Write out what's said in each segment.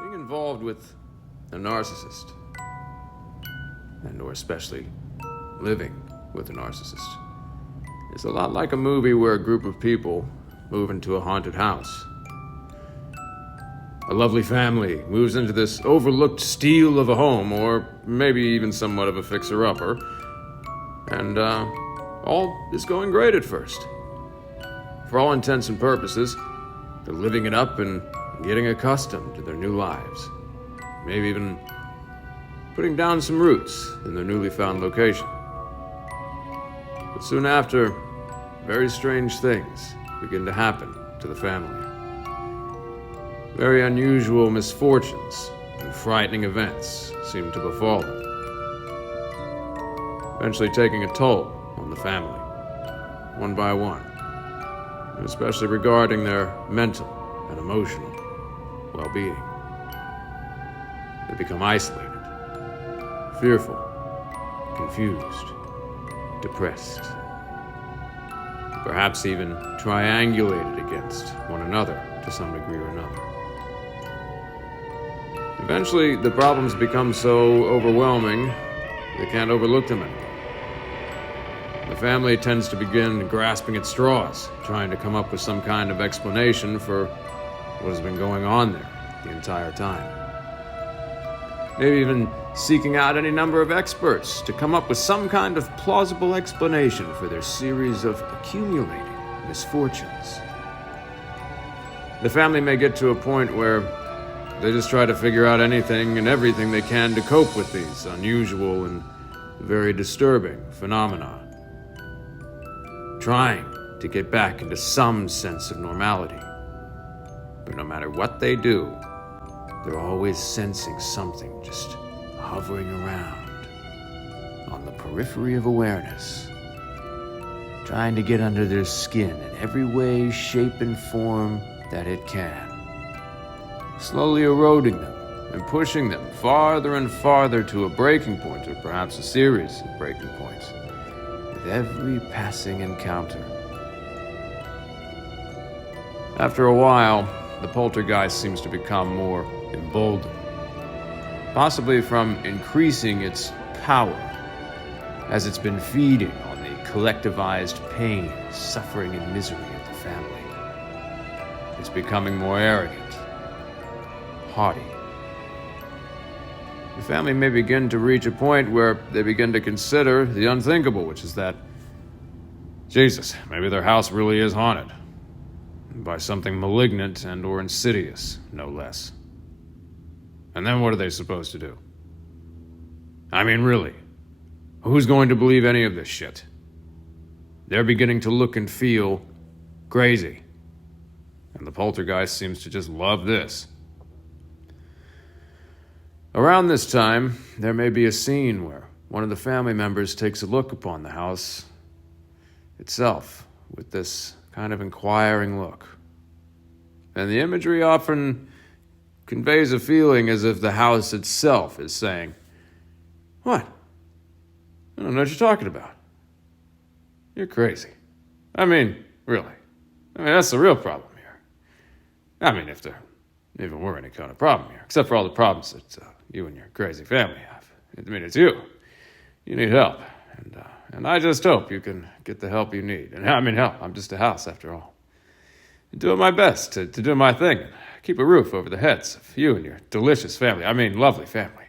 Being involved with a narcissist, and or especially living with a narcissist, is a lot like a movie where a group of people move into a haunted house. A lovely family moves into this overlooked steal of a home, or maybe even somewhat of a fixer-upper, and all is going great at first. For all intents and purposes, they're living it up and getting accustomed to their new lives. Maybe even putting down some roots in their newly found location. But soon after, very strange things begin to happen to the family. Very unusual misfortunes and frightening events seem to befall them, eventually taking a toll on the family, one by one, and especially regarding their mental and emotional well-being. They become isolated, fearful, confused, depressed, perhaps even triangulated against one another to some degree or another. Eventually, the problems become so overwhelming, they can't overlook them anymore. The family tends to begin grasping at straws, trying to come up with some kind of explanation for what has been going on there the entire time. Maybe even seeking out any number of experts to come up with some kind of plausible explanation for their series of accumulating misfortunes. The family may get to a point where they just try to figure out anything and everything they can to cope with these unusual and very disturbing phenomena, trying to get back into some sense of normality. But no matter what they do, they're always sensing something just hovering around on the periphery of awareness, trying to get under their skin in every way, shape, and form that it can, slowly eroding them and pushing them farther and farther to a breaking point, or perhaps a series of breaking points, with every passing encounter. After a while, the poltergeist seems to become more emboldened, possibly from increasing its power as it's been feeding on the collectivized pain, suffering, and misery of the family. It's becoming more arrogant, haughty. The family may begin to reach a point where they begin to consider the unthinkable, which is that, Jesus, maybe their house really is haunted by something malignant and or insidious, no less. And then what are they supposed to do? I mean, really, who's going to believe any of this shit? They're beginning to look and feel crazy. And the poltergeist seems to just love this. Around this time, there may be a scene where one of the family members takes a look upon the house itself with this kind of inquiring look. And the imagery often conveys a feeling as if the house itself is saying, "What? I don't know what you're talking about. You're crazy. I mean, really. I mean, that's the real problem here. I mean, if there even were any kind of problem here, except for all the problems that you and your crazy family have. I mean, it's you. You need help. And I just hope you can get the help you need. And I mean, hell, I'm just a house after all. I'm doing my best to do my thing and keep a roof over the heads of you and your delicious family. I mean, lovely family."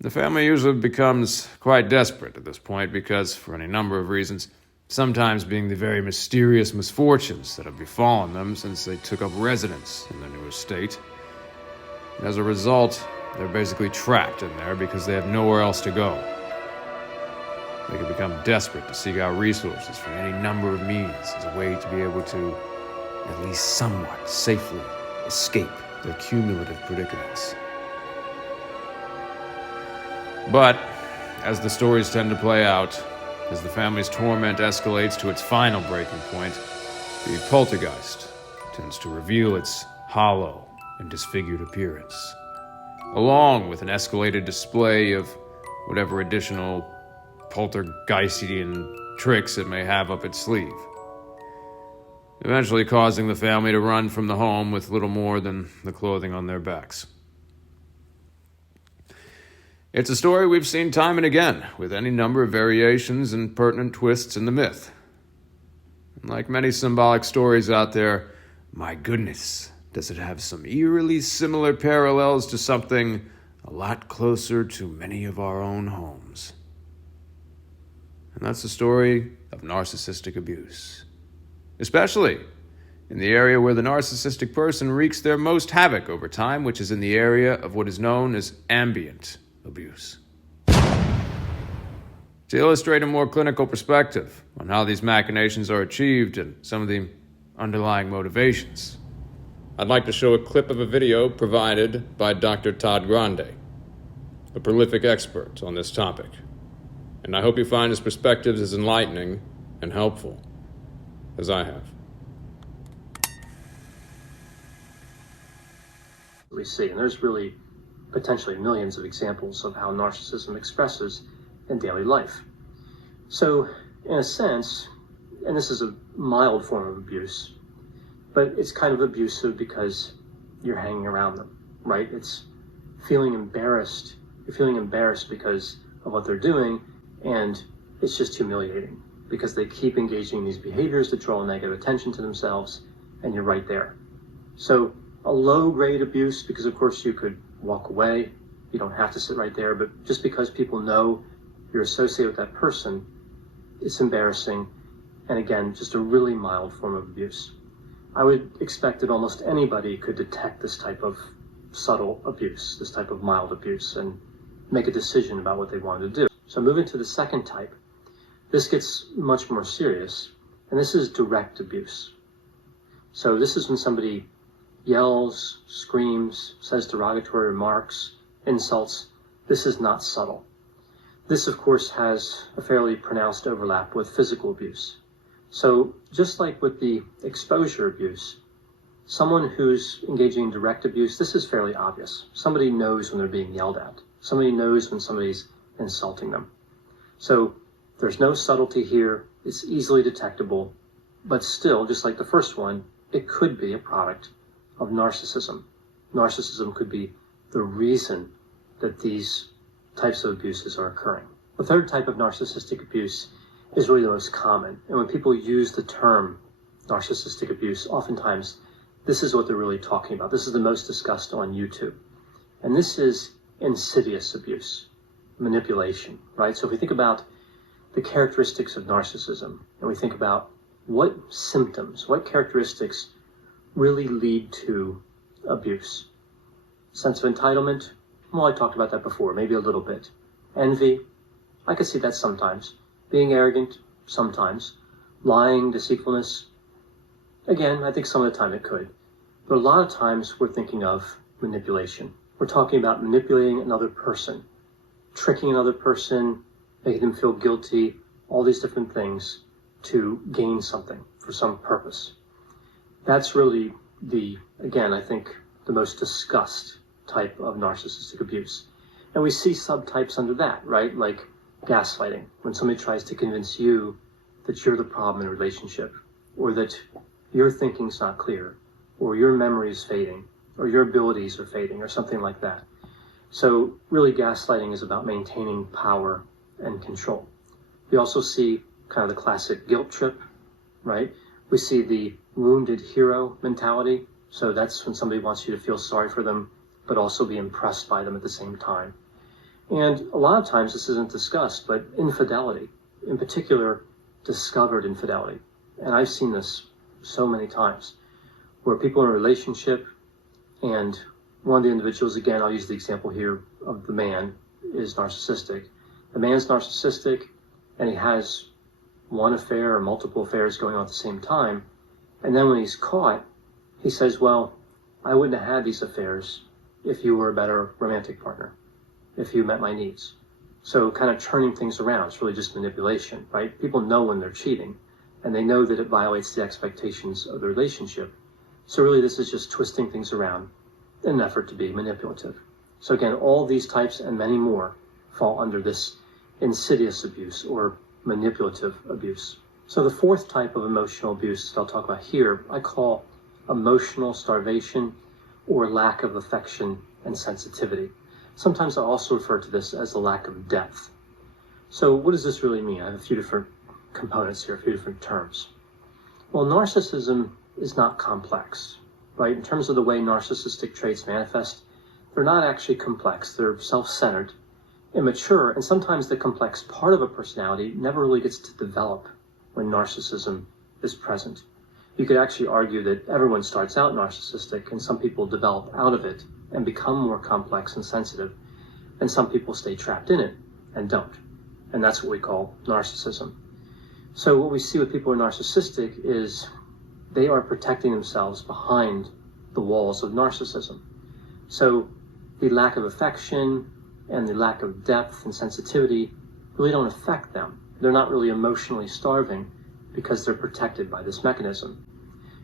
The family usually becomes quite desperate at this point because, for any number of reasons, sometimes being the very mysterious misfortunes that have befallen them since they took up residence in the new estate. And as a result, they're basically trapped in there because they have nowhere else to go. They can become desperate to seek out resources from any number of means as a way to be able to at least somewhat safely escape their cumulative predicaments. But, as the stories tend to play out, as the family's torment escalates to its final breaking point, the poltergeist tends to reveal its hollow and disfigured appearance, along with an escalated display of whatever additional poltergeistian tricks it may have up its sleeve. eventually causing the family to run from the home with little more than the clothing on their backs. It's a story we've seen time and again, with any number of variations and pertinent twists in the myth. And like many symbolic stories out there, my goodness, does it have some eerily similar parallels to something a lot closer to many of our own homes. And that's the story of narcissistic abuse, especially in the area where the narcissistic person wreaks their most havoc over time, which is in the area of what is known as ambient abuse. To illustrate a more clinical perspective on how these machinations are achieved and some of the underlying motivations, I'd like to show a clip of a video provided by Dr. Todd Grande, a prolific expert on this topic. And I hope you find his perspectives as enlightening and helpful as I have. We see, and there's really potentially millions of examples of how narcissism expresses in daily life. So, in a sense, and this is a mild form of abuse, but it's kind of abusive because you're hanging around them, right? It's feeling embarrassed. You're feeling embarrassed because of what they're doing, and it's just humiliating because they keep engaging in these behaviors to draw negative attention to themselves, and you're right there. So, a low-grade abuse, because of course you could walk away, you don't have to sit right there, but just because people know you're associated with that person, it's embarrassing, and again, just a really mild form of abuse. I would expect that almost anybody could detect this type of subtle abuse, this type of mild abuse, and make a decision about what they wanted to do. So moving to the second type, this gets much more serious, and this is direct abuse. So this is when somebody yells, screams, says derogatory remarks, insults. This is not subtle. This, of course, has a fairly pronounced overlap with physical abuse. So just like with the exposure abuse, someone who's engaging in direct abuse, this is fairly obvious. Somebody knows when they're being yelled at. Somebody knows when somebody's insulting them. So there's no subtlety here. It's easily detectable, but still, just like the first one, it could be a product of narcissism. Narcissism could be the reason that these types of abuses are occurring. The third type of narcissistic abuse is really the most common. And when people use the term narcissistic abuse, oftentimes this is what they're really talking about. This is the most discussed on YouTube. And this is insidious abuse, manipulation, right? So if we think about the characteristics of narcissism, and we think about what symptoms, what characteristics really lead to abuse. Sense of entitlement, well, I talked about that before, maybe a little bit. Envy, I could see that sometimes. Being arrogant, sometimes. Lying, deceitfulness, again, I think some of the time it could. But a lot of times we're thinking of manipulation. We're talking about manipulating another person, tricking another person, making them feel guilty, all these different things to gain something for some purpose. That's really again, I think, the most discussed type of narcissistic abuse. And we see subtypes under that, right? Like gaslighting, when somebody tries to convince you that you're the problem in a relationship, or that your thinking's not clear, or your memory is fading, or your abilities are fading, or something like that. So really gaslighting is about maintaining power and control. We also see kind of the classic guilt trip, right? We see the wounded hero mentality. So that's when somebody wants you to feel sorry for them, but also be impressed by them at the same time. And a lot of times this isn't discussed, but infidelity, in particular, discovered infidelity. And I've seen this so many times, where people are in a relationship and one of the individuals, again, I'll use the example here of the man, is narcissistic. The man's narcissistic and he has one affair or multiple affairs going on at the same time. And then when he's caught, he says, well, I wouldn't have had these affairs if you were a better romantic partner, if you met my needs. So kind of turning things around, it's really just manipulation, right? People know when they're cheating, and they know that it violates the expectations of the relationship. So really this is just twisting things around in an effort to be manipulative. So again, all these types and many more fall under this insidious abuse or manipulative abuse. So the fourth type of emotional abuse that I'll talk about here, I call emotional starvation or lack of affection and sensitivity. Sometimes I also refer to this as the lack of depth. So what does this really mean? I have a few different components here, a few different terms. Well, narcissism is not complex, right? In terms of the way narcissistic traits manifest, they're not actually complex. They're self-centered, immature, and sometimes the complex part of a personality never really gets to develop when narcissism is present. You could actually argue that everyone starts out narcissistic and some people develop out of it and become more complex and sensitive, and some people stay trapped in it and don't. And that's what we call narcissism. So what we see with people who are narcissistic is they are protecting themselves behind the walls of narcissism. So the lack of affection and the lack of depth and sensitivity really don't affect them. They're not really emotionally starving because they're protected by this mechanism.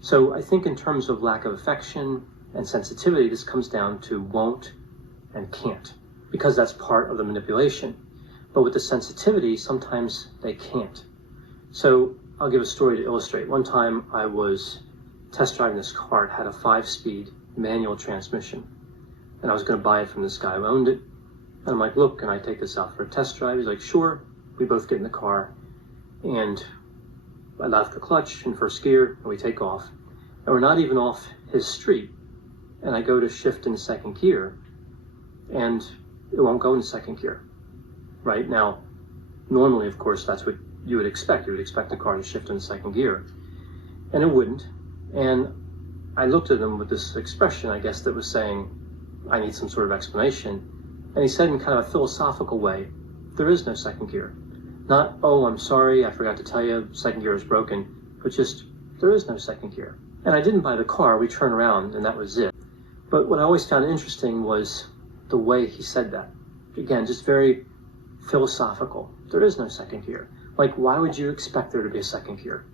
So I think in terms of lack of affection and sensitivity, this comes down to won't and can't, because that's part of the manipulation. But with the sensitivity, sometimes they can't. So I'll give a story to illustrate. One time I was test driving this car. It had a 5-speed manual transmission, and I was going to buy it from this guy who owned it. And I'm like, look, can I take this out for a test drive? He's like, sure. We both get in the car, and I left the clutch in first gear, and we take off. And we're not even off his street. And I go to shift into second gear, and it won't go into second gear. Right? Now, normally, of course, that's what you would expect. You would expect the car to shift into second gear. And it wouldn't. And I looked at him with this expression, I guess, that was saying, I need some sort of explanation. And he said in kind of a philosophical way, there is no second gear. Not, oh, I'm sorry, I forgot to tell you, second gear is broken, but just, there is no second gear. And I didn't buy the car, we turned around, and that was it. But what I always found interesting was the way he said that. Again, just very philosophical. There is no second gear. Like, why would you expect there to be a second gear?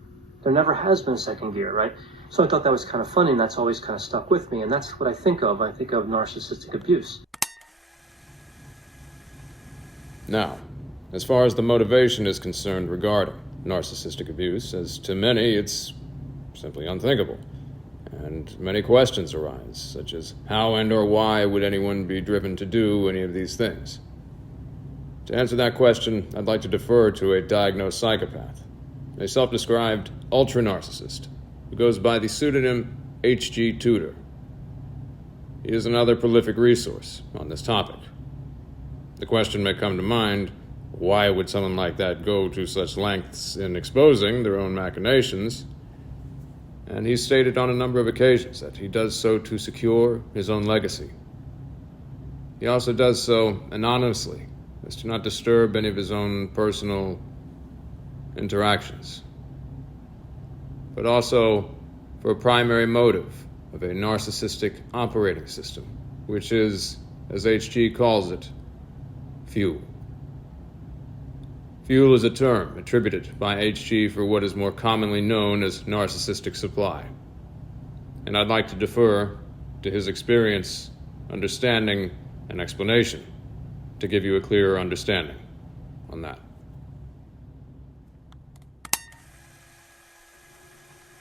There never has been a second gear, right? So I thought that was kind of funny, and that's always kind of stuck with me, and that's what I think of. I think of narcissistic abuse. Now, as far as the motivation is concerned regarding narcissistic abuse, as to many, it's simply unthinkable. And many questions arise, such as how and or why would anyone be driven to do any of these things? To answer that question, I'd like to defer to a diagnosed psychopath, a self-described ultra-narcissist, who goes by the pseudonym H.G. Tudor. He is another prolific resource on this topic. The question may come to mind, why would someone like that go to such lengths in exposing their own machinations? And he's stated on a number of occasions that he does so to secure his own legacy. He also does so anonymously, as to not disturb any of his own personal interactions, but also for a primary motive of a narcissistic operating system, which is, as H.G. calls it, fuel. Fuel is a term attributed by H.G. for what is more commonly known as narcissistic supply. And I'd like to defer to his experience, understanding, and explanation to give you a clearer understanding on that.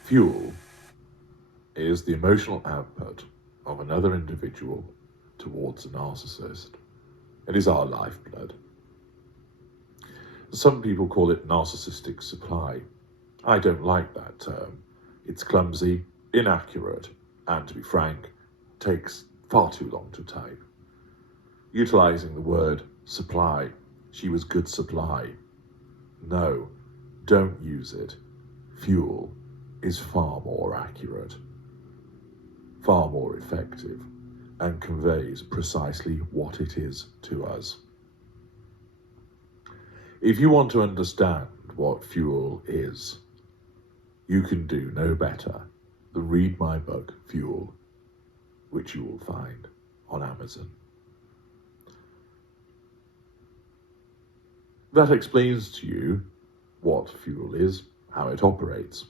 Fuel is the emotional output of another individual towards a narcissist. It is our lifeblood. Some people call it narcissistic supply. I don't like that term. It's clumsy, inaccurate, and to be frank, takes far too long to type. Utilizing the word supply, she was good supply. No, don't use it. Fuel is far more accurate, far more effective, and conveys precisely what it is to us. If you want to understand what fuel is, you can do no better than read my book, Fuel, which you will find on Amazon. That explains to you what fuel is, how it operates.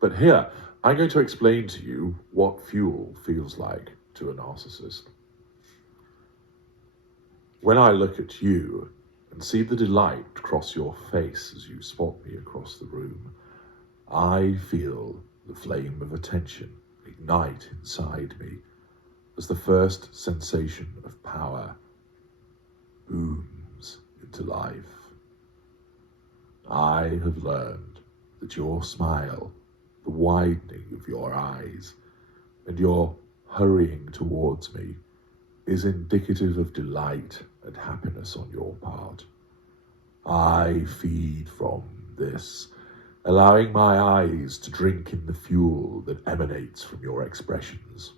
But here, I'm going to explain to you what fuel feels like to a narcissist. When I look at you, and see the delight cross your face as you spot me across the room. I feel the flame of attention ignite inside me as the first sensation of power booms into life. I have learned that your smile, the widening of your eyes, and your hurrying towards me is indicative of delight and happiness on your part. I feed from this, allowing my eyes to drink in the fuel that emanates from your expressions.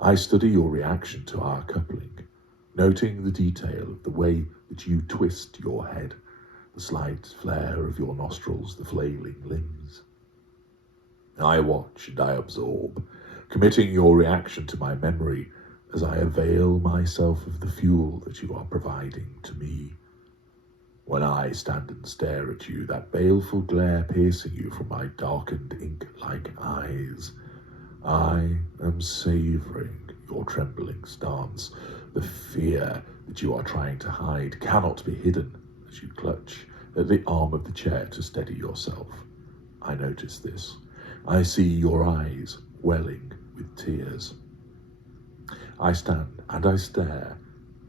I study your reaction to our coupling, noting the detail of the way that you twist your head, the slight flare of your nostrils, the flailing limbs. I watch and I absorb, committing your reaction to my memory as I avail myself of the fuel that you are providing to me. When I stand and stare at you, that baleful glare piercing you from my darkened ink-like eyes, I am savouring your trembling stance. The fear that you are trying to hide cannot be hidden as you clutch at the arm of the chair to steady yourself. I notice this. I see your eyes welling with tears. I stand and I stare,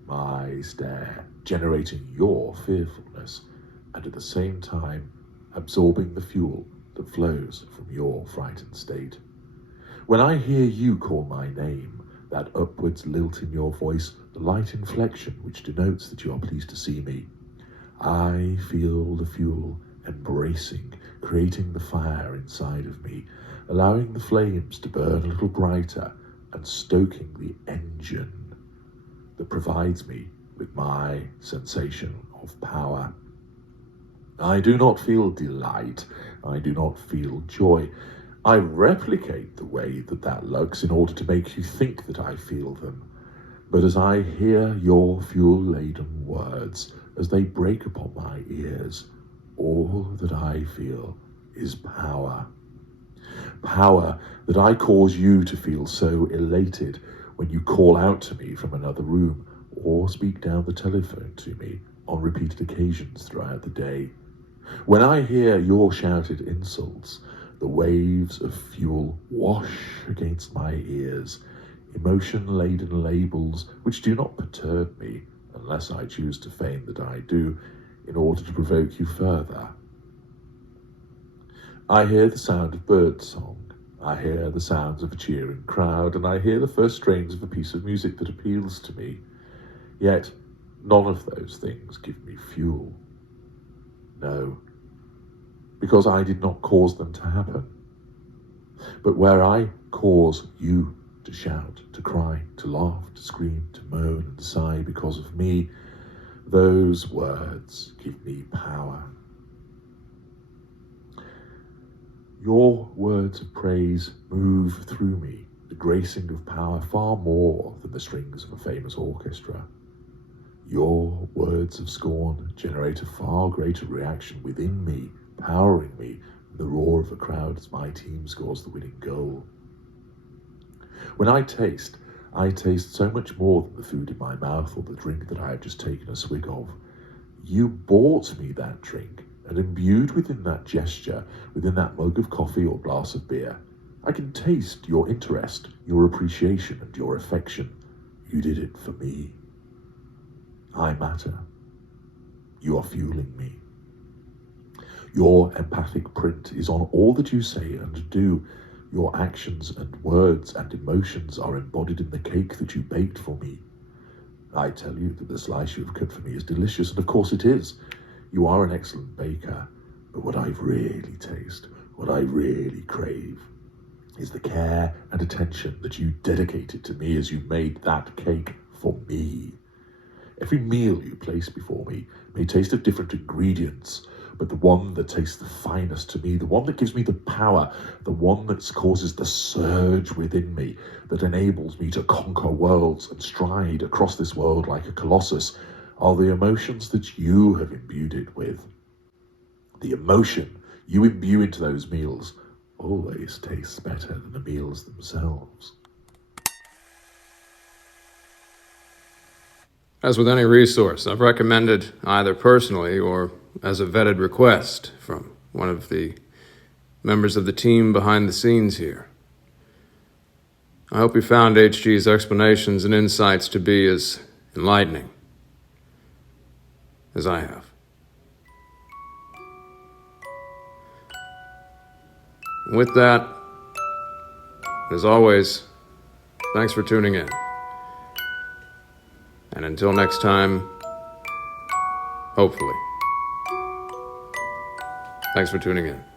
my stare generating your fearfulness, and at the same time absorbing the fuel that flows from your frightened state. When I hear you call my name, that upwards lilt in your voice, the light inflection which denotes that you are pleased to see me, I feel the fuel embracing, creating the fire inside of me, allowing the flames to burn a little brighter and stoking the engine that provides me with my sensation of power. I do not feel delight. I do not feel joy. I replicate the way that looks in order to make you think that I feel them. But as I hear your fuel-laden words, as they break upon my ears, all that I feel is power. Power that I cause you to feel so elated when you call out to me from another room or speak down the telephone to me on repeated occasions throughout the day. When I hear your shouted insults, the waves of fuel wash against my ears, emotion-laden labels which do not perturb me unless I choose to feign that I do in order to provoke you further. I hear the sound of birdsong, I hear the sounds of a cheering crowd, and I hear the first strains of a piece of music that appeals to me. Yet none of those things give me fuel. No, because I did not cause them to happen. But where I cause you to shout, to cry, to laugh, to scream, to moan and sigh because of me, those words give me power. Your words of praise move through me, the gracing of power far more than the strings of a famous orchestra. Your words of scorn generate a far greater reaction within me, powering me than the roar of a crowd as my team scores the winning goal. When I taste so much more than the food in my mouth or the drink that I have just taken a swig of. You bought me that drink, and imbued within that gesture, within that mug of coffee or glass of beer, I can taste your interest, your appreciation, and your affection. You did it for me. I matter. You are fueling me. Your empathic print is on all that you say and do. Your actions and words and emotions are embodied in the cake that you baked for me. I tell you that the slice you have cut for me is delicious, and of course it is. You are an excellent baker, but what I really taste, what I really crave, is the care and attention that you dedicated to me as you made that cake for me. Every meal you place before me may taste of different ingredients, but the one that tastes the finest to me, the one that gives me the power, the one that causes the surge within me, that enables me to conquer worlds and stride across this world like a colossus, are the emotions that you have imbued it with. The emotion you imbue into those meals always tastes better than the meals themselves. As with any resource, I've recommended either personally or as a vetted request from one of the members of the team behind the scenes here. I hope you found HG's explanations and insights to be as enlightening as I have. With that, as always, thanks for tuning in. And until next time, hopefully. Thanks for tuning in.